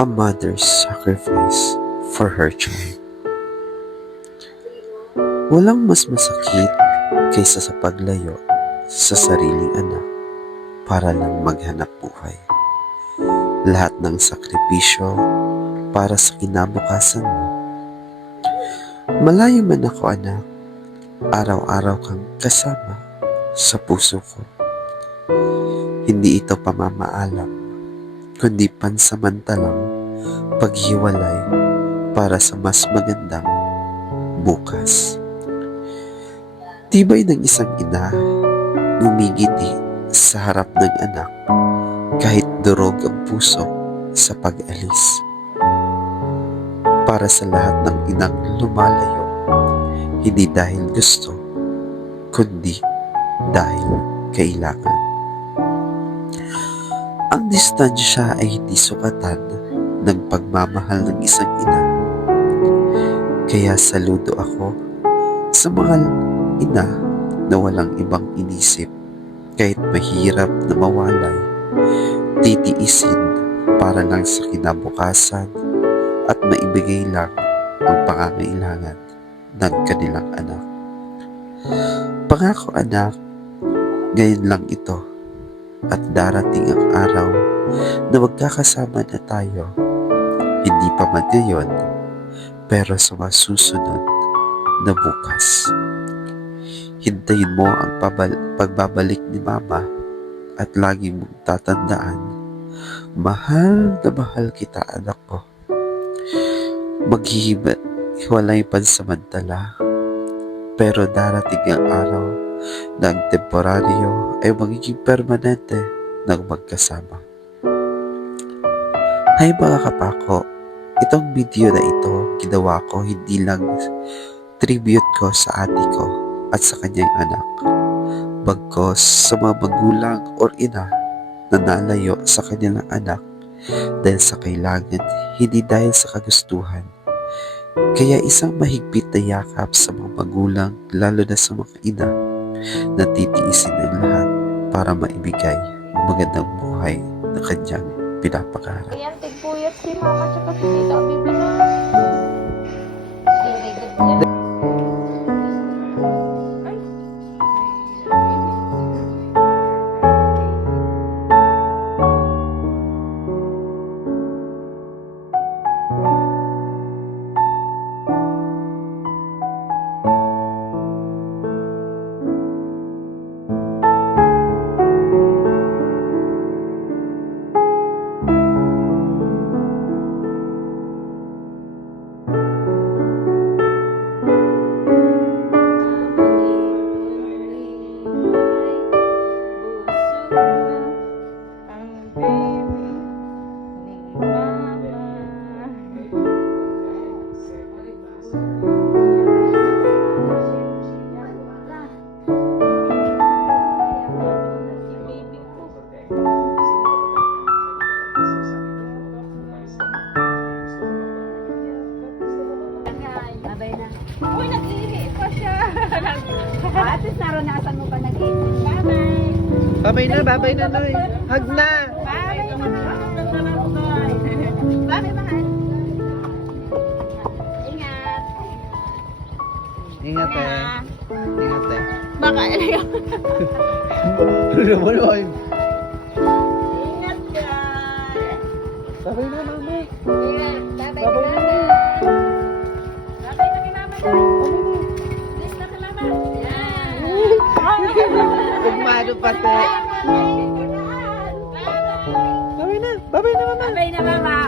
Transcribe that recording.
A mother's sacrifice for her child. Walang mas masakit kaysa sa paglayo sa sariling anak para lang maghanap buhay. Lahat ng sakripisyo para sa kinabukasan mo. Malayo man ako, anak, araw-araw kang kasama sa puso ko. Hindi ito pamamaalam, kundi pansamantalang paghiwalay para sa mas magandang bukas. Tibay ng isang ina, ngumingiti sa harap ng anak kahit durog ang puso sa pag-alis. Para sa lahat ng inang lumalayo, hindi dahil gusto, kundi dahil kailangan. Ang distansya ay hindi sukatan ng pagmamahal ng isang ina. Kaya saludo ako sa mga ina na walang ibang inisip kahit mahirap na mawalay, titiisin para lang sa kinabukasan at maibigay lang ang pangangailangan ng kanilang anak. Pangako, anak, ngayon lang ito at darating ang araw na magkakasama na tayo. Hindi pa man ngayon, pero sa masusunod na bukas. Hintayin mo ang pagbabalik ni Mama at lagi mong tatandaan, mahal na mahal kita, anak ko. Maghihiwalay pansamantala, pero darating ang araw na ang temporaryo ay magiging permanente ng magkasama. Hay mga kapako, itong video na ito ginawa ko hindi lang tribute ko sa ate ko at sa kanyang anak, bagkos sa mga magulang or ina na nalayo sa kanilang anak dahil sa kailangan, hindi dahil sa kagustuhan. Kaya isang mahigpit na yakap sa mga magulang, lalo na sa mga ina, na titiisin ang lahat para maibigay ang magandang buhay na kanyang pinapangarap. Ayan, tigpuyat si Mama tsaka si Tita Bibi na. Uy, nag-ihi pa siya. At least naranasan mo pa nag-ihi. Bye-bye. Babay na, Noy. Hug na! Bye, mahal. Bye, mahal. Ingat. Ingat eh. Ingat eh. Baka ilayo. Ano mo, Noy? Ingat ka. Babay na, Mama. Ingat. Bye-bye, Bye-bye. mama. Bye-bye na kay mama. Bless na kay mama. Yan. Ugmado pati. Babay na, Mama. Bye-bye na, mama.